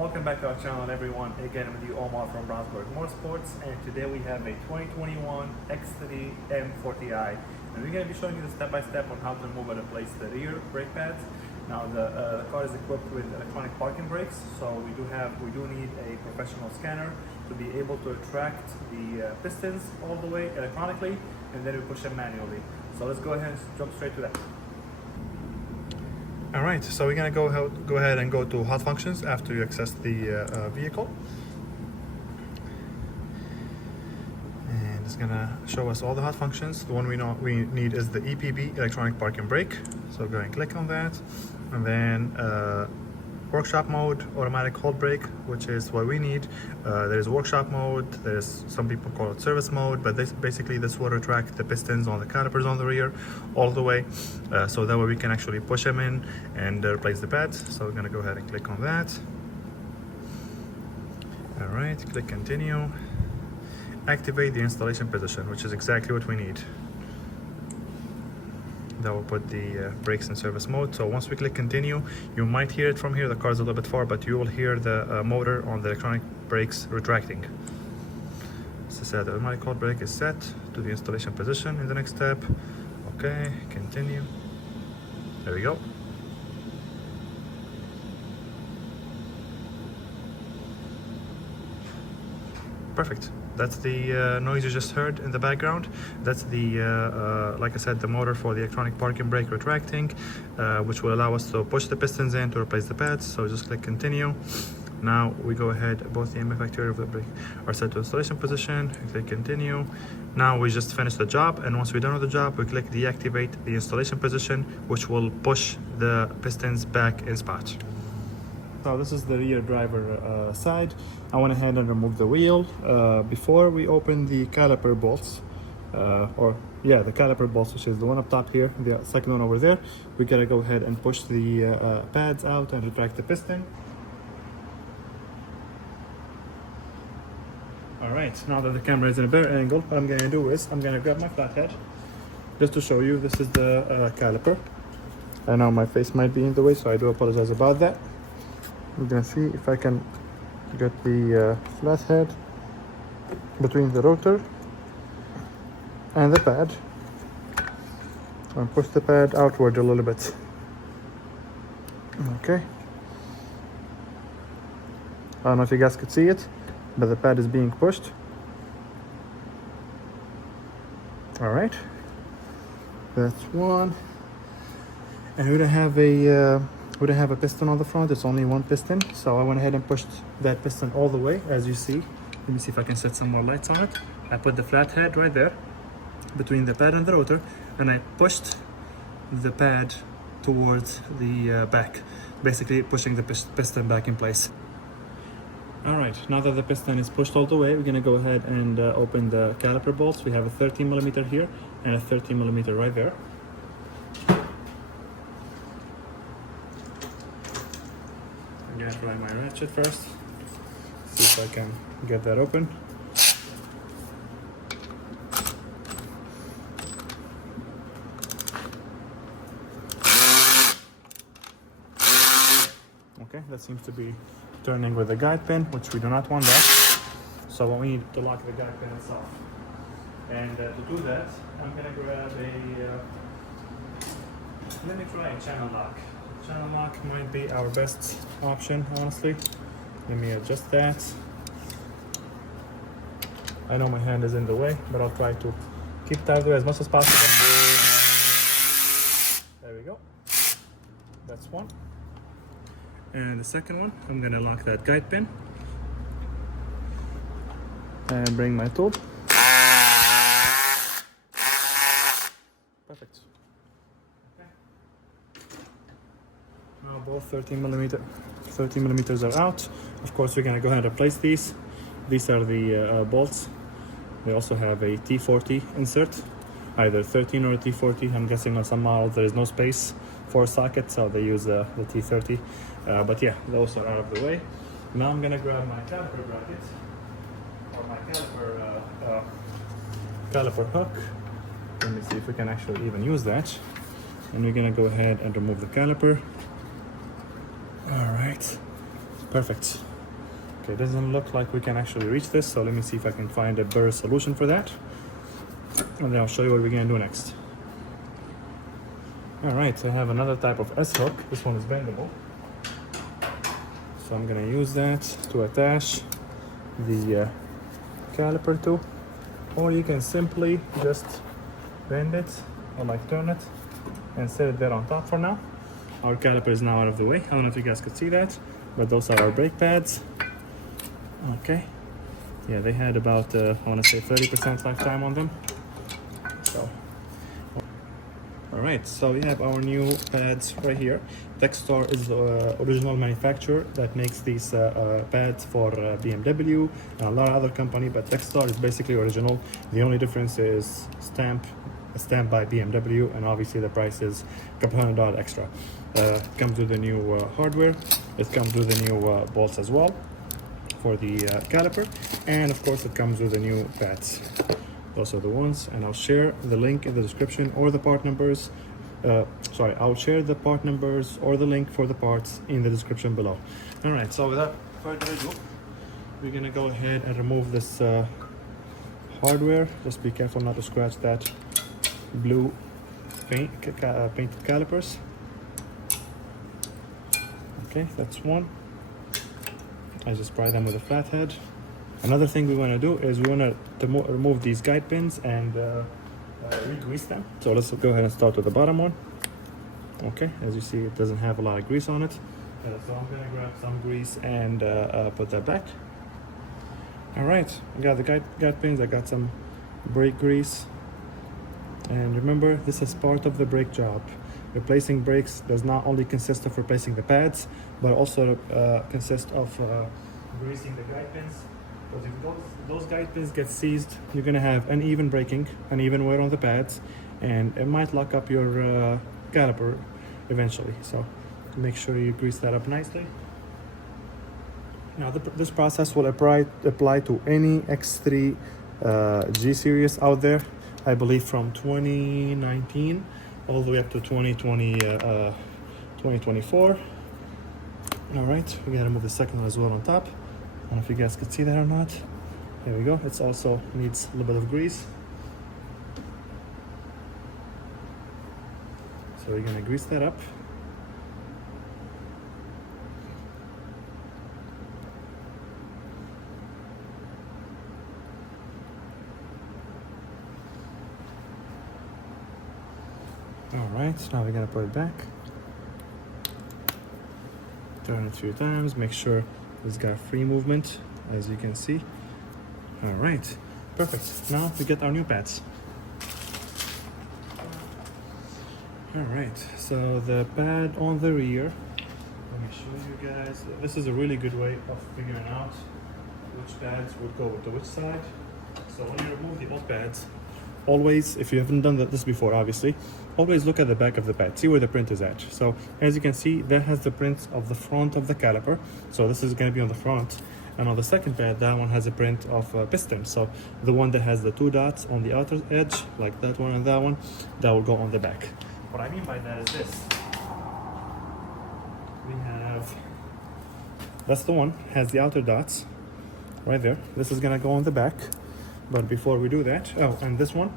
Welcome back to our channel, everyone. Again, with you Omar from Brownsburg Motorsports, and today we have a 2021 X3 M40i, and we're going to be showing you the step-by-step on how to remove and replace the rear brake pads. Now the car is equipped with electronic parking brakes, so we do need a professional scanner to be able to retract the pistons all the way electronically, and then we push them manually. So let's go ahead and jump straight to that. All right, so we're gonna go ahead and go to hot functions after you access the vehicle, and it's gonna show us all the hot functions. The one we need is the EPB, electronic parking brake. So go ahead and click on that, and then workshop mode, automatic hold brake, which is what we need. There's workshop mode, there's some people call it service mode, but basically this will retract the pistons on the calipers on the rear all the way, so that way we can actually push them in and replace the pads. So we're gonna go ahead and click on that. All right, click continue. Activate the installation position, which is exactly what we need. That will put the brakes in service mode. So once we click continue, you might hear it from here. The car's a little bit far, but you will hear the motor on the electronic brakes retracting. As I said, the automatic hold brake is set to the installation position in the next step. Okay, continue. There we go. Perfect. That's the noise you just heard in the background. That's the, like I said, the motor for the electronic parking brake retracting, which will allow us to push the pistons in to replace the pads. So just click continue. Now we go ahead, both the EMF actuator of the brake are set to installation position. Click continue. Now we just finished the job, and once we're done with the job, we click deactivate the installation position, which will push the pistons back in spot. So this is the rear driver side. I went ahead and removed the wheel. Before we open the caliper bolts, the caliper bolts, which is the one up top here, the second one over there, we gotta go ahead and push the pads out and retract the piston. All right, now that the camera is in a better angle, what I'm gonna do is I'm gonna grab my flathead just to show you. This is the caliper. I know my face might be in the way, so I do apologize about that. I'm gonna see if I can get the flathead between the rotor and the pad and push the pad outward a little bit. Okay. I don't know if you guys could see it, but the pad is being pushed. All right. That's one. And we don't have a piston on the front. It's only one piston, so I went ahead and pushed that piston all the way, as you see. Let me see if I can set some more lights on it. I put the flathead right there between the pad and the rotor, and I pushed the pad towards the back, basically pushing the piston back in place. All right, now that the piston is pushed all the way, we're gonna go ahead and open the caliper bolts. We have a 13mm here and a 13mm right there. I'm gonna try my ratchet first, see if I can get that open. Okay, that seems to be turning with the guide pin, which we do not want that. So we need to lock the guide pin itself. And to do that, I'm gonna grab let me try a channel lock. Channel lock might be our best option, honestly. Let me adjust that. I know my hand is in the way, but I'll try to keep it out of the way as much as possible. There we go. That's one. And the second one, I'm gonna lock that guide pin and bring my tool. Perfect. Now both 13mm are out. Of course, we're gonna go ahead and replace these. These are the bolts. They also have a T40 insert, either 13 or a T40. I'm guessing on some models there is no space for a socket, so they use the T30. But yeah, those are out of the way. Now I'm gonna grab my caliper bracket, or my caliper hook. Let me see if we can actually even use that. And we're gonna go ahead and remove the caliper. All right, perfect. Okay, doesn't look like we can actually reach this, so let me see if I can find a better solution for that. And then I'll show you what we're gonna do next. All right, so I have another type of S-hook. This one is bendable. So I'm gonna use that to attach the caliper to, or you can simply just bend it or like turn it and set it there on top for now. Our caliper is now out of the way. I don't know if you guys could see that, but those are our brake pads. Okay, yeah, they had about I want to say 30% lifetime on them. So all right, so we have our new pads right here. Textar is the original manufacturer that makes these pads for BMW and a lot of other company, but Textar is basically original. The only difference is stamped by BMW, and obviously the price is a couple $100 extra. It comes with the new hardware. It comes with the new bolts as well for the caliper, and of course it comes with the new pads. Those are the ones, and I'll share the link in the description or the part numbers. I'll share the part numbers or the link for the parts in the description below. All right, so without further ado, we're gonna go ahead and remove this hardware. Just be careful not to scratch that blue painted calipers. Okay, that's one. I just pry them with a flathead. Another thing we want to do is we want to remove these guide pins and re-grease them. So let's go ahead and start with the bottom one. Okay, as you see, it doesn't have a lot of grease on it. So I'm gonna grab some grease and put that back. All right, I got the guide pins, I got some brake grease. And remember, this is part of the brake job. Replacing brakes does not only consist of replacing the pads, but also consist of greasing the guide pins. Because if those guide pins get seized, you're gonna have uneven braking, uneven wear on the pads, and it might lock up your caliper eventually. So make sure you grease that up nicely. Now this process will apply to any X3 G series out there. I believe from 2019 all the way up to 2024. All right, we gotta move the second one as well on top. I don't know if you guys could see that or not. There we go. It also needs a little bit of grease. So we're gonna grease that up. All right, now we're gonna put it back. Turn it a few times, make sure it's got free movement, as you can see. All right, perfect. Now we get our new pads. All right, so the pad on the rear, let me show you guys. This is a really good way of figuring out which pads would go to which side. So when you remove the old pads, always, if you haven't done this before, obviously, always look at the back of the pad, see where the print is at. So as you can see, that has the print of the front of the caliper. So this is going to be on the front. And on the second pad, that one has a print of piston. So the one that has the two dots on the outer edge, like that one and that one, that will go on the back. What I mean by that is this. We have, that's the one, has the outer dots right there. This is going to go on the back. But before we do that, oh, and this one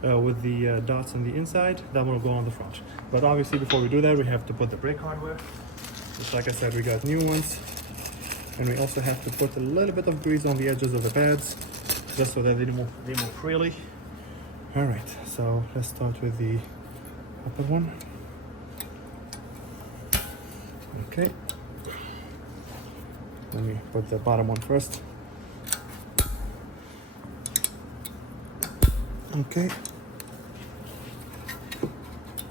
with the dots on the inside, that one will go on the front. But obviously before we do that, we have to put the brake hardware. Just like I said, we got new ones. And we also have to put a little bit of grease on the edges of the pads, just so that they move freely. All right, so let's start with the upper one. Okay. Let me put the bottom one first. Okay.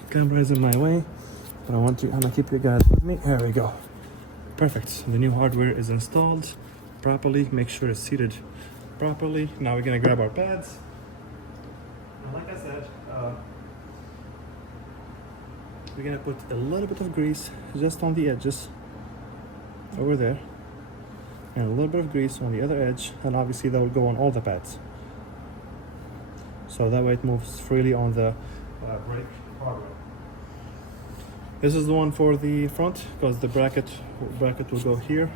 Camera is in my way, but I'm gonna keep you guys with me. There we go. Perfect. The new hardware is installed properly. Make sure it's seated properly. Now we're gonna grab our pads. And like I said, we're gonna put a little bit of grease just on the edges over there, and a little bit of grease on the other edge, and obviously that will go on all the pads. So that way it moves freely on the brake hardware. This is the one for the front, because the bracket will go here.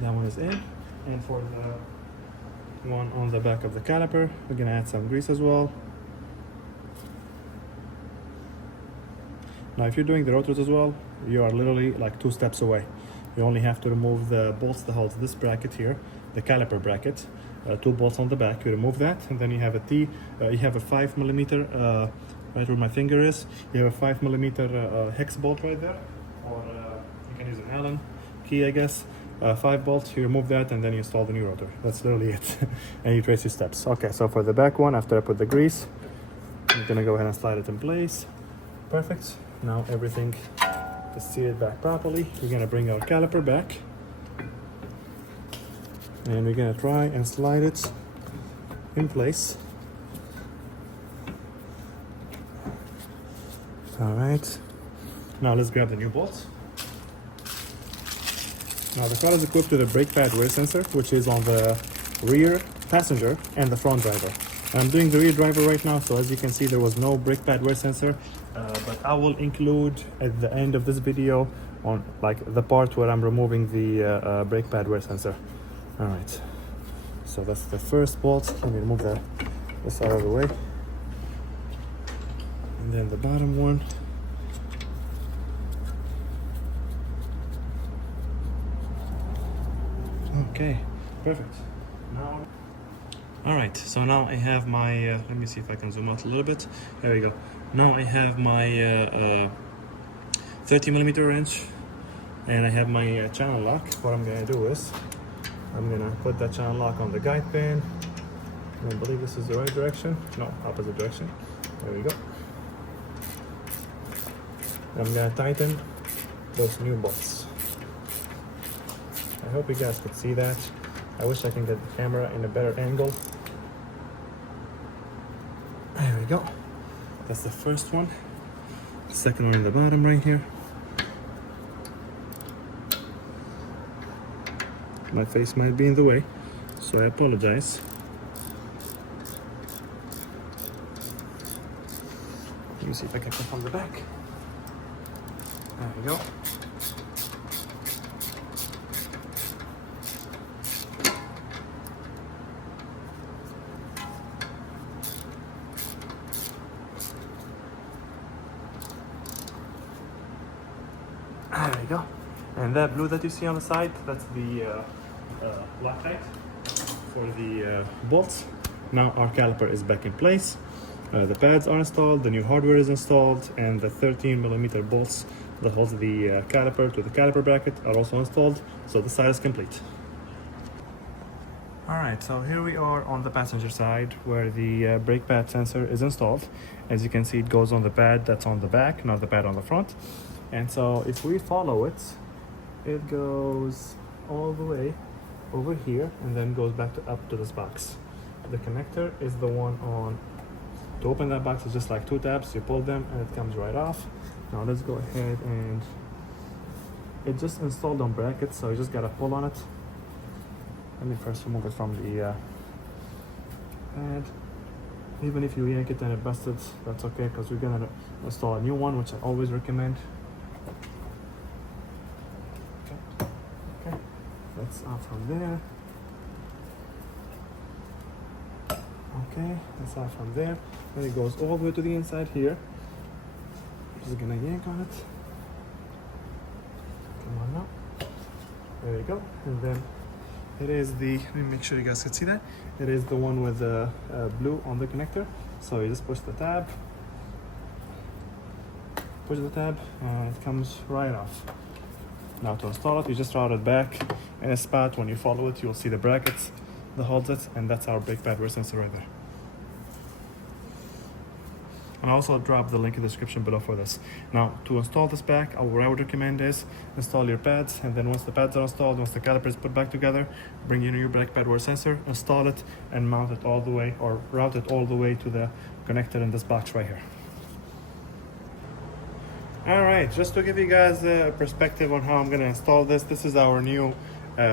That one is in. And for the one on the back of the caliper, we're gonna add some grease as well. Now if you're doing the rotors as well, you are literally like 2 steps away. You only have to remove the bolts that holds this bracket here, the caliper bracket, 2 bolts on the back. You remove that, and then you have you have a 5mm, right where my finger is. You have a 5mm hex bolt right there, or you can use an Allen key, I guess. 5 bolts. You remove that, and then you install the new rotor. That's literally it. And you trace your steps. Okay, so for the back one, after I put the grease, I'm gonna go ahead and slide it in place. Perfect. Now everything is seated back properly. We're gonna bring our caliper back, and we're gonna try and slide it in place. All right. Now let's grab the new bolts. Now the car is equipped with a brake pad wear sensor, which is on the rear passenger and the front driver. I'm doing the rear driver right now, so as you can see, there was no brake pad wear sensor, but I will include at the end of this video on like the part where I'm removing the brake pad wear sensor. All right, so that's the first bolt. Let me remove this out of the way, and then the bottom one. Okay, perfect. Now, all right, so now I have my, let me see if I can zoom out a little bit. There we go. Now I have my 30mm wrench, and I have my channel lock. What I'm gonna do is, I'm gonna put that channel lock on the guide pin. I believe this is the right direction. No, opposite direction. There we go. I'm gonna tighten those new bolts. I hope you guys could see that. I wish I can get the camera in a better angle. There we go. That's the first one. The second one in the bottom right here. My face might be in the way, so I apologize. Let me see if I can come from the back. There we go. There we go. And that blue that you see on the side, that's the Loctite for the bolts. Now our caliper is back in place. The pads are installed, the new hardware is installed, and the 13mm bolts that hold the caliper to the caliper bracket are also installed. So the side is complete. Alright, so here we are on the passenger side where the brake pad sensor is installed. As you can see, it goes on the pad that's on the back, not the pad on the front. And so if we follow it, it goes all the way over here and then goes back up to this box. The connector is the one on, to open that box is just like 2 tabs, you pull them and it comes right off. Now let's go ahead, and it just installed on brackets, so you just gotta pull on it. Let me first remove it from the pad. Even if you yank it and it busted, that's okay, because we're gonna install a new one, which I always recommend. Okay, that's out from there. Okay, that's out from there. Then it goes all the way to the inside here. Just gonna yank on it. Come on now. There you go. And then it is the, let me make sure you guys can see that. It is the one with the blue on the connector. So you just push the tab. Push the tab and it comes right off. Now to install it, you just route it back in a spot. When you follow it, you'll see the brackets that holds it, and that's our brake pad wear sensor right there. And I'll also drop the link in the description below for this. Now, to install this back, what I would recommend is install your pads, and then once the pads are installed, once the caliper is put back together, bring in your brake pad wear sensor, install it, and mount it all the way, or route it all the way to the connector in this box right here. Alright, just to give you guys a perspective on how I'm going to install this, this is our new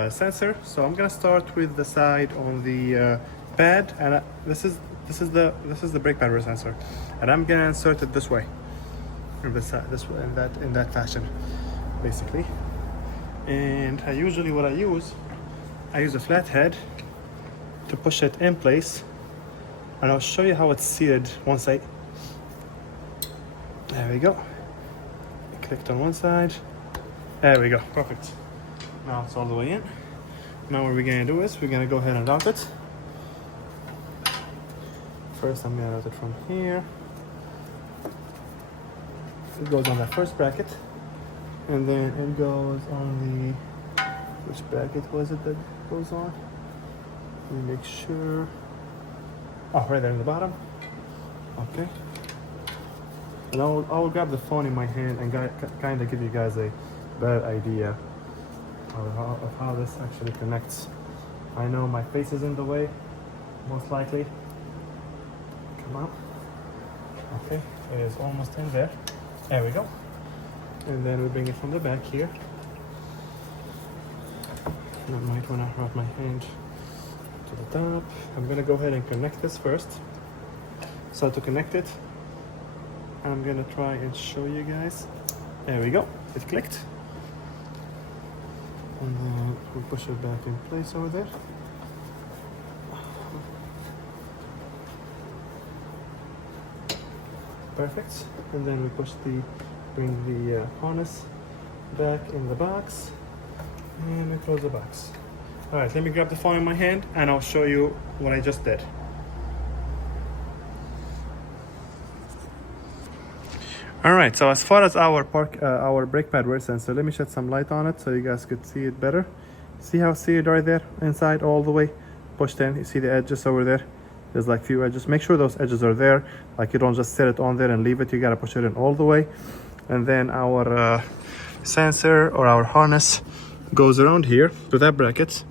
sensor. So I'm going to start with the side on the pad, and this is the brake pad wear sensor, and I'm gonna insert it this way, from this side, this way, in that fashion, basically. And what I use I use a flat head to push it in place, and I'll show you how it's seated once I, there we go. Clicked on one side, there we go, perfect. Now it's all the way in. Now what we're gonna do is we're gonna go ahead and route it. First I'm gonna route it from here. It goes on that first bracket, and then it goes on the, which bracket was it that goes on? Let me make sure. Oh, right there in the bottom. Okay. And I'll grab the phone in my hand and kind of give you guys a better idea of how this actually connects. I know my face is in the way, most likely. Come on. Okay, it is almost in there. There we go. And then we bring it from the back here. I might want to wrap my hand to the top. I'm gonna go ahead and connect this first. So to connect it, I'm gonna try and show you guys. There we go, it clicked. And then we push it back in place over there. Perfect. And then we bring the harness back in the box, and we close the box. All right, let me grab the phone in my hand and I'll show you what I just did. All right, so as far as our brake pad wear sensor, let me shed some light on it so you guys could see it better. See how seated right there inside all the way pushed in? You see the edges over there? There's like few edges. Make sure those edges are there. Like you don't just set it on there and leave it. You gotta push it in all the way. And then our sensor or our harness goes around here to that bracket,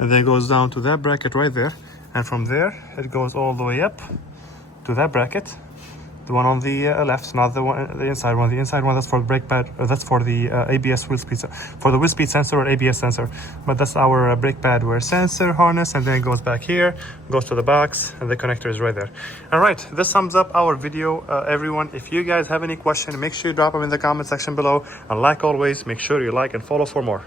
and then goes down to that bracket right there. And from there, it goes all the way up to that bracket. The one on the left, not the one, the inside one. The inside one, that's for the brake pad. That's for the ABS wheel speed, for the wheel speed sensor or ABS sensor. But that's our brake pad wear sensor harness, and then it goes back here, goes to the box, and the connector is right there. All right, this sums up our video, everyone. If you guys have any question, make sure you drop them in the comment section below. And like always, make sure you like and follow for more.